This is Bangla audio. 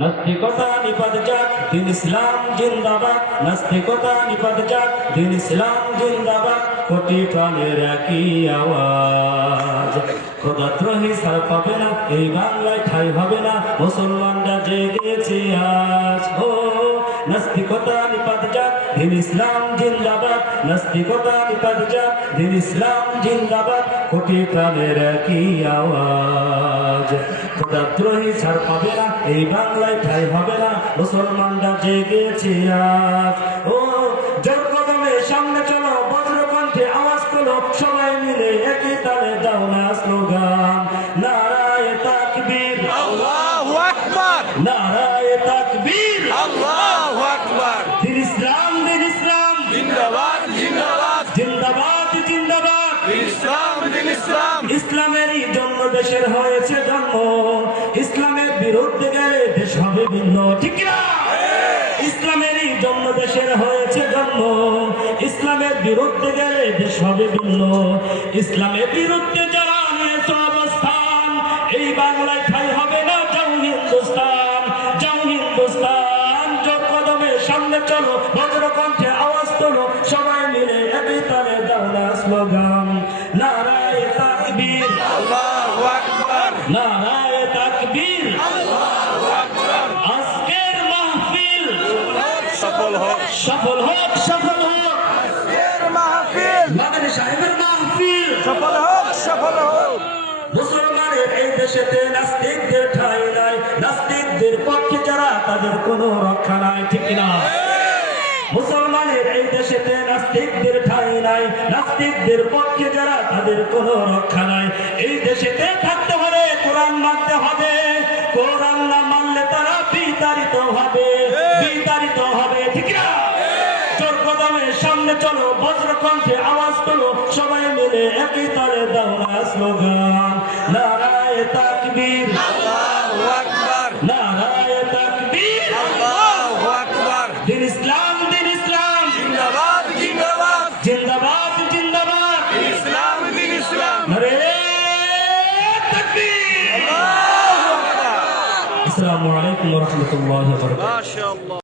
নাস্তিকতা নিপাত যাক, দিন ইসলাম জিন্দাবাদ। নাস্তিকতা নিপাত যাক, দিন ইসলাম জিন্দাবাদ। কোটি প্রাণের একই আওয়াজ, খোদাদ্রোহী ছাড় পাবে না, এই বাংলায় ঠাঁই হবে না। মুসলমানরা জেগেছে আজ। ও নাস্তিকতা নিপাত যাক, দিন ইসলাম জিন্দাবাদ। নাস্তিকতা নিপাত যাক, দিন ইসলাম জিন্দাবাদ। কোটি প্রাণের একই আওয়াজ, খোদাদ্রোহী ছাড় পাবে না, এই বাংলায় ঠাঁই হবে না। মুসলমানরা জেগেছে আজ। ও জোর কদমে সামনে চলো, বজ্রকণ্ঠে আওয়াজ তোলো, সবাই মিলে একই তালে দাও না স্লোগান। নারায়ে তাকবীর, আল্লাহু আকবার, নারায়ে তাকবীর, আল্লাহু আকবার। দিন ইসলাম, দিন ইসলাম জিন্দাবাদ, জিন্দাবাদ, জিন্দাবাদ, জিন্দাবাদ। দিন ইসলাম, দিন ইসলাম। ইসলামেরই জন্ম দেশের হয়েছে জন্ম, ইসলামের বিরুদ্ধে গেলে দেশ হবে ভিন্ন। ঠিক না? ইসলামেরই জন্ম দেশের হয়েছে জন্ম, ইসলামের বিরুদ্ধে গেলে দেশ হবে ভিন্ন। ইসলামের বিরুদ্ধে যারা নিয়েছে অবস্থান, এই বাংলায় ঠাঁই হবে না। যাও হিন্দুস্তান, যাও হিন্দুস্তান। জোর কদমে সামনে চলো, বজ্রকণ্ঠে আওয়াজ তোলো, সবাই মিলে একই তালে দাও না স্লোগান। নারায়ে তাকবীর, আল্লাহু আকবার, নারায়ে তাকবীর। আল্লাহু আকবার। আজকের মাহফিল সফল হোক, সফল হোক, সফল হোক। আজকের মাহফিল মাদানী সাহেবের মাহফিল সফল হোক, সফল হোক। মুসলমানের এই দেশেতে নাস্তিকদের ঠাঁই নাই, নাস্তিকদের পক্ষে যারা তাদের কোনো রক্ষা নাই। ঠিক না? মুসলমানের এই দেশেতে নাস্তিকদের ঠাঁই নাই, নাস্তিকদের পক্ষে যারা তাদের কোনো রক্ষা নাই। এই দেশেতে থাকতে হলে কোরআন মানতে হবে, কোরআন না মানলে তারা বিতাড়িত হবে, বিতাড়িত হবে। ঠিক না? জোর কদমে সামনে চলো, বজ্রকণ্ঠে আওয়াজ তোলো, সবাই মিলে একই তালে দাও না স্লোগান। নারায়ে তাকবীর, আল্লাহু আকবার, নারায়ে তাকবীর, আল্লাহু আকবার। দিন ইসলাম, দিন ইসলাম জিন্দাবাদ, জিন্দাবাদ, জিন্দাবাদ, জিন্দাবাদ। দিন ইসলাম, দিন ইসলাম। নারায়ে তাকবীর। আল্লাহু আকবার। আসসালামু আলাইকুম ওয়া রাহমাতুল্লাহি ওয়া বারাকাতুহু। মাশাআল্লাহ।